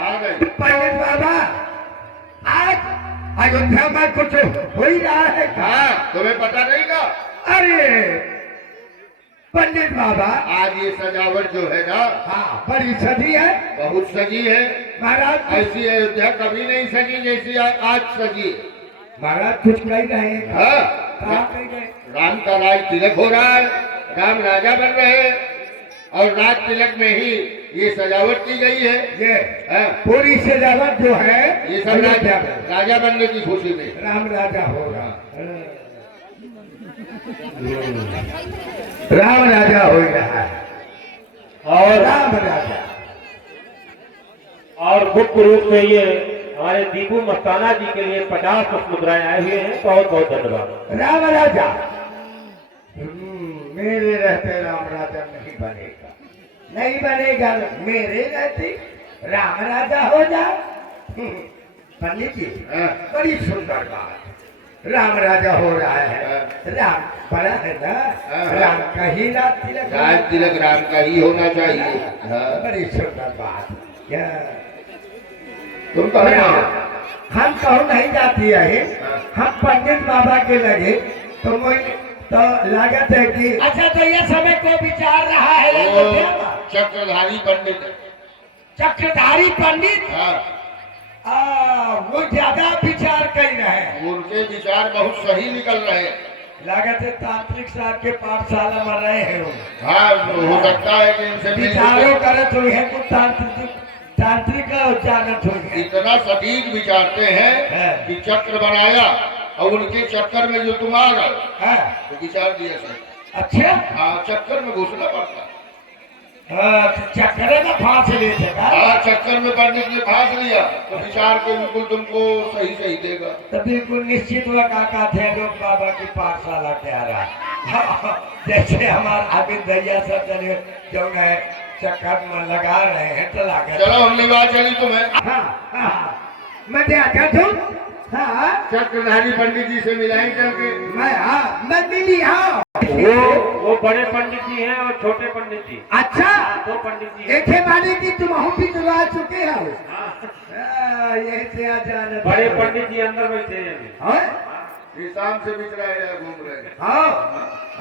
आ गए पंडित बाबा आज अयोध्या में कुछ हो ही रहा है। हाँ, तुम्हें पता नहीं का? अरे पंडित बाबा आज ये सजावट जो है ना, हाँ बड़ी सजी है, बहुत सजी है महाराज। ऐसी अयोध्या कभी नहीं सजी जैसी आज सजी। महाराज कुछ कह रहे हैं? हाँ, कहाँ कह रहे? राम का राज तिलक हो रहा है, राम राजा बन रहे हैं और राज तिलक में ही ये सजावट की गई है। ये हाँ, पूरी सजावट जो है ये सब राजा बनने की खुशी में राम राजा हो रहा, राम राजा हो रहा है और राम राजा। और मुख्य रूप में ये हमारे दीपू मस्ताना जी के लिए 50 मुद्राएं आए हुए हैं। बहुत बहुत धन्यवाद। राम राजा मेरे रहते राम राजा नहीं बनेगा, नहीं बनेगा। मेरे रहते राम राजा हो जाए। पंडित जी बड़ी सुंदर बात, राम राजा हो रहा है। राम बड़ा है ना, राम का ही राज तिलक राम का ही होना चाहिए। बड़ी सुंदर बात। क्या तुम तो हम कहूँ नहीं जाती है, हम पंडित बाबा के लगे तो तो लागत है कि अच्छा तो ये समय को विचार रहा है चक्रधारी पंडित। चक्रधारी पंडित हाँ, वो ज्यादा विचार कर रहे हैं। उनके विचार बहुत सही निकल रहे हैं। लागत है तांत्रिक साहब के पाठशाला में रहे हैं वो। हाँ, हो सकता है कि उनसे विचारों करे तो यह कुछ तांत्रिक जानत हो गया। इतना सटीक विचारते हैं कि चक्र बनाया और उनके चक्कर में जो तुम आ गए तो विचार दिया सर। अच्छा हाँ, चक्कर में घुसना पड़ता है। चक्कर में फांस लेते का? हाँ, चक्कर में पंडित ने फांस लिया तो विचार के बिल्कुल तुमको सही सही देगा। तो बिल्कुल निश्चित हुआ काका थे लोग बाबा की पाठशाला के आ रहा। जैसे हमारे अभी दैया सब जने जो है चक्कर में लगा रहे हैं तो लगा। चलो हमने बात चली तुम्हें। मैं देखा तुम चक्रधारी पंडित जी से मिलाएं चल के। मैं मिली। हाँ वो बड़े पंडित जी हैं और छोटे पंडित जी। अच्छा, दो पंडित जी एक माने की तुम हम भी दिलवा चुके हो। यही से आ जाने बड़े पंडित जी अंदर बैठे हैं। शाम से बिच रहे हैं, घूम रहे हैं। हाँ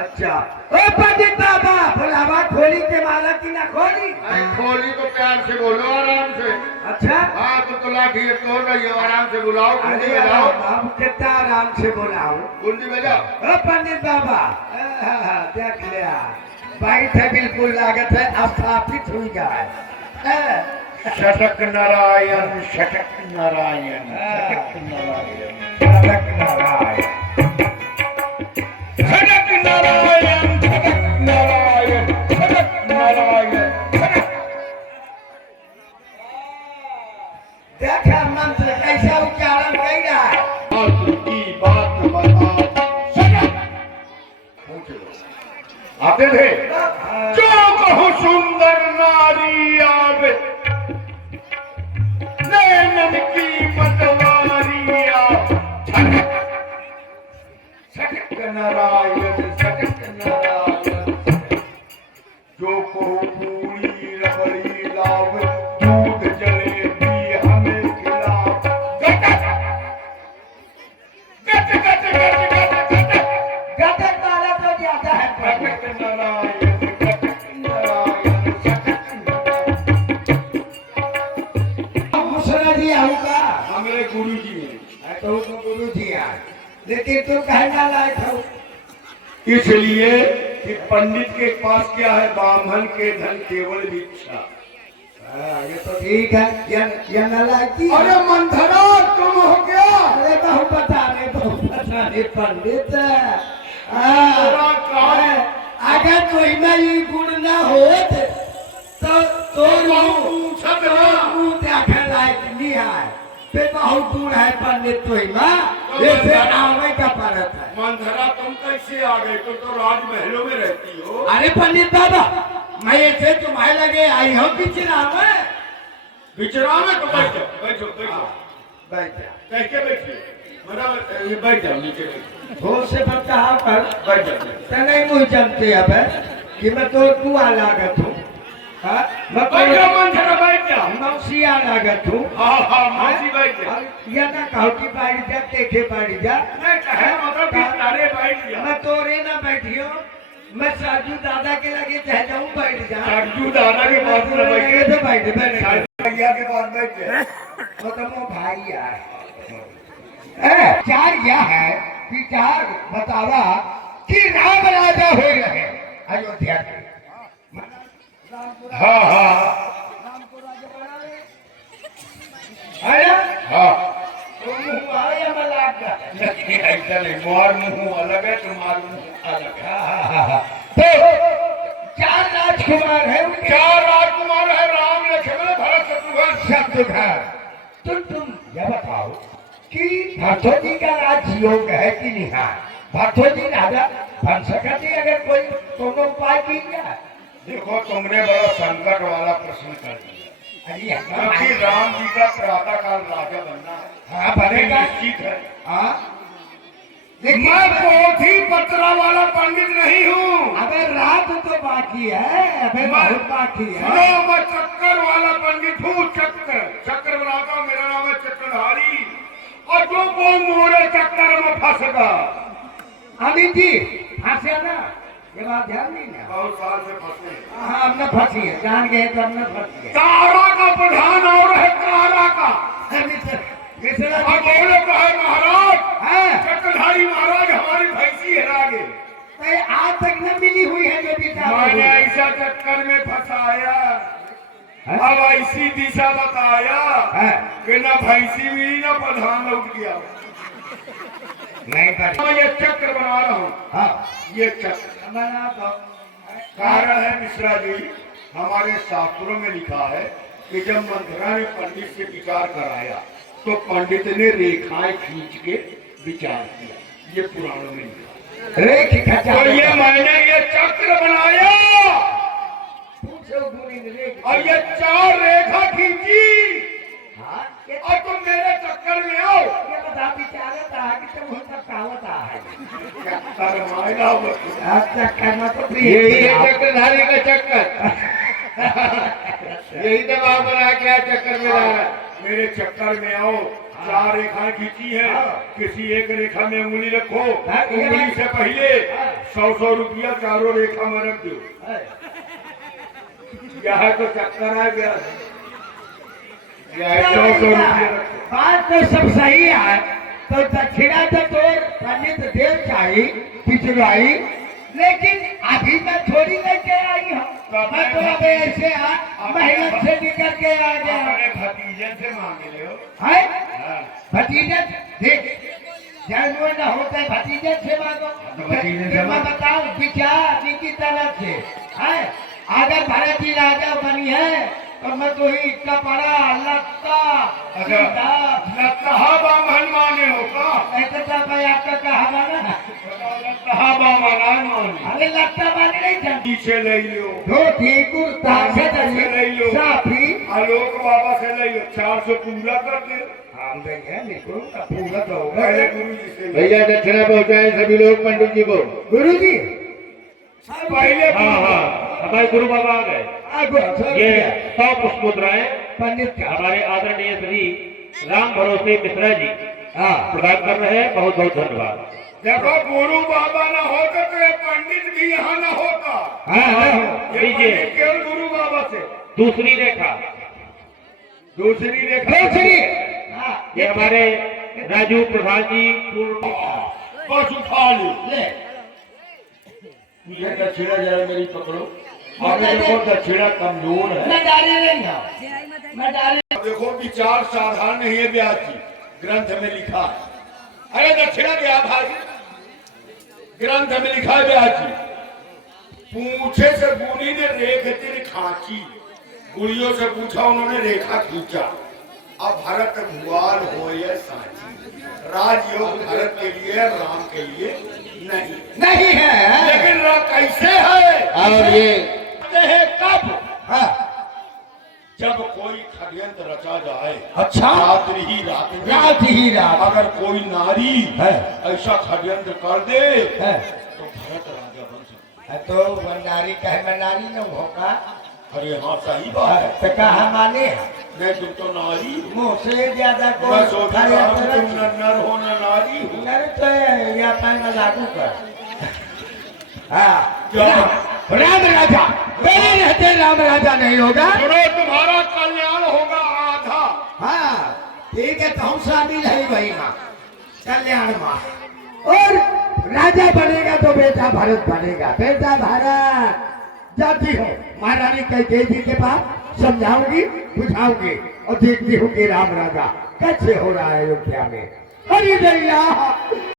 अच्छा। ओ पंडित बाबा बुलावा खोली के माला की ना खोली? खोली तो प्यार से बोलो, आराम से। अच्छा हाँ, तो लाठी तोड़ रही हो, आराम से बुलाओ, कुंडी बजाओ। अब कितना आराम से बोलाओ, कुंडी बजाओ। ओ पंडित बाबा देख लिया, बैठ है बिल्कुल लागत है स्थापित हुई गए। शतक नारायण, शतक नारायण, शतक नारायण, शतक नारायण, शतक नारायण, शतक नारायण, शतक नारायण। देखा मंत्र कैसा उच्चारण कर रहा है। की बात बता। आते थे जो बहु सुंदर नारी आवे, नैनन की मतवारी आवे। सटक नारायण, सटक नारायण, जो को पूरी रबड़ी लावे, दूध जलेबी हमें खिलाओ। गट गट गट गट गट गट गटक वाला तो ज्यादा है। सटक नारायण, सटक नारायण, सटक नारायण। मुसरा जी आऊंगा हमारे गुरु जी हैं। तो गुरु जी आ, लेकिन तू कहना लायक हो इसलिए कि पंडित के पास क्या है, ब्राह्मण के धन केवल भिक्षा। ये तो ठीक है। ये नालायकी। अरे मंथरा तुम हो गया। अरे बहुत पता नहीं पंडित। अगर कोई में ये गुण न हो तो देखे लायक नहीं है। पे बहुत गुण है पंडित तो जैसे आवे का परत है। मंथरा तुम कैसे आ गए? तुम तो राजमहलों में रहती हो। अरे पंडित बाबा मैं ऐसे तुम्हारे लगे आई हूँ विचराम में। विचराम में तो बैठो बैठो बैठो। बैठ जा। कैसे बैठिए? मतलब ये बैठ जाओ, नीचे बैठो। हो से बता कर बैठ जाओ। नहीं मुझे जानते अब कि मैं तो दुआ लागत हूँ। हाँ, बैठ जा मन जरा बैठ जा। मौसिया लागत हूँ हाँ मौसी बैठ जा। या ना कहो कि बैठ जा देखे बैठ जा नहीं कहे मतलब कि तारे बैठ जा। मैं तोरे ना बैठियो मैं साजू दादा के लगे चाहे जाऊँ बैठ जा सरजू दादा के पास में बैठ लगे तो बैठ बैठ भैया के पास बैठ जा। वो तो मो भाई यार चार यह है विचार बतावा कि राम राजा हो रहे अयोध्या के हाँ हाँ है ना हाँ तो मुँह आए या मलाक का नहीं ऐसा नहीं मोर मुँह अलग है तुम्हारा मुँह अलग है। तो चार राजकुमार है उनके चार राजकुमार है राम लक्ष्मण भरत शत्रुघ्न। शत्रुघ्न तो तुम यह बताओ कि भरतोजी का राजयोग है कि नहीं है भरतोजी राजा बन सकते हैं अगर कोई दोनों उपाय की जाए देखो तुमने बड़ा संकट वाला प्रश्न कर दिया क्योंकि राम जी का प्रातः काल राजा बनना है। हाँ बनेगा निश्चित है। हाँ मैं पोथी पत्रा वाला पंडित नहीं हूँ। अगर रात तो बाकी है अभी बहुत बाकी है सुनो मैं चक्कर वाला पंडित हूँ। चक्कर बनाता हूँ। मेरा नाम है चक्रधारी और जो कोई मोरे चक्कर में फंसेगा। अमित जी फंसे ना ये बात ध्यान नहीं ना बहुत साल से फंसे। हाँ हमने फंसी है जान गए तो हमने फंसी है तारा का प्रधान और है तारा का मिश्रा और बोले तो है महाराज हाँ चक्रधारी महाराज हमारी भैंसी हरा गए। भाई आज तक न मिली हुई है जो पिता मैंने ऐसा चक्कर में फंसाया अब ऐसी दिशा बताया कि न भैंसी मिली न प्रधान लौट गया। नहीं पर मैं ये चक्र बना रहा हूँ। हाँ ये चक्र बना दो कारण है मिश्रा जी हमारे शास्त्रों में लिखा है कि जब मंथरा ने पंडित से विचार कराया तो पंडित ने रेखाएं खींच के विचार किया। ये पुराणों में लिखा रेख खचा और ये मैंने ये चक्र बनाया पूछो गुनी रेख और ये चार रेखा खींची हाँ ये और तुम मेरे चक्कर में आओ। ये बता विचारता है कि तुम हम कहावत है चक्कर मायना बता। अच्छा करना तो यही है चक्रधारी का चक्कर यही दबाव बना के आज चक्कर में ला रहा है। मेरे चक्कर में आओ। चार रेखाएं खींची है किसी एक रेखा में उंगली रखो। उंगली से पहले 100 रुपया चारों रेखा में रख दो। यह तो चक्कर आ गया। 100 रुपया रखो। बात तो सब सही है तो दक्षिणा तो तोर पंडित देव चाहिए पिछवाई लेकिन अभी मैं थोड़ी लेके आई हूँ मैं तो अब ऐसे मेहनत से निकल के आ गया अपने भतीजे से मांग ले हो। है हाँ। भतीजे देख जानवर न होता है भतीजे से मांगो भतीजे से मैं मांगो। बताऊं विचार की तरफ से है अगर भरत जी राजा बनी है तो मैं तो ही कपड़ा लत्ता लत्ता बामन माने हो का ऐसे तो भाई आपका कहा माना लत्ता बामन माने। अरे लत्ता माने नहीं जानती पीछे ले लो धोती कुर्ता से ले लो। साफी आलोक बाबा से ले लो 400 पूरा कर दे। हम गए निकलो का पूरा तो होगा पहले गुरु जी से ले। भैया दक्षिणा पहुंचाए सभी लोग पंडित जी को। गुरु जी पहले हाँ हाँ हमारे गुरु बाबा आ गए। ये 100 पुष्प मुद्राएं पंडित का हमारे आदरणीय श्री राम भरोसे मिश्रा जी हाँ प्रदान कर रहे हैं। बहुत बहुत धन्यवाद। देखो गुरु बाबा न होता तो ये पंडित भी यहाँ न होता। ये लीजिए पंडित केवल गुरु बाबा से। दूसरी रेखा दूसरी रेखा दूसरी ये हमारे राजू प्रधान जी पूर्ण बस उठा लो। ले ये दक्षिणा जरा मेरी पकड़ो। और देखो दक्षिणा कमजोर है। मैं डाली नहीं मैं डाली देखो विचार साधारण नहीं है ब्याज जी ग्रंथ में लिखा है। अरे दक्षिणा क्या भाई ग्रंथ में लिखा है ब्याज जी। पूछे से गुनी ने रेख तीर खांची गुड़ियों से पूछा उन्होंने रेखा खींचा। अब भरत भुआल हो या सांची राजयोग भरत के लिए राम के लिए नहीं नहीं है लेकिन कैसे है और ये है कब हाँ जब कोई षड्यंत्र रचा जाए अच्छा रात्रि ही रात में रात ही रात अगर कोई नारी है ऐसा षड्यंत्र कर दे है तो भरत राजा बन सकता तो भंडारी कहे भंडारी न होगा अरे हाँ सही बात है। तो कहा माने नहीं तुम तो नारी हो। मुँह से ज्यादा को मैं सोचता हूँ तुम न नर हो न नारी हो। नर तो या पैन में लागू कर। हाँ क्या? राम राजा मेरे रहते राम राजा नहीं होगा। सुनो तुम्हारा कल्याण होगा आधा। हाँ ठीक है तो हम शामिल है वही माँ कल्याण माँ और राजा बनेगा तो बेटा भरत बनेगा। बेटा भरत जाती हूँ महारानी कैकेयी जी के पास समझाऊंगी बुझाऊंगी और देखती हूँ कि राम राजा कैसे हो रहा है अयोध्या में। हरि दैया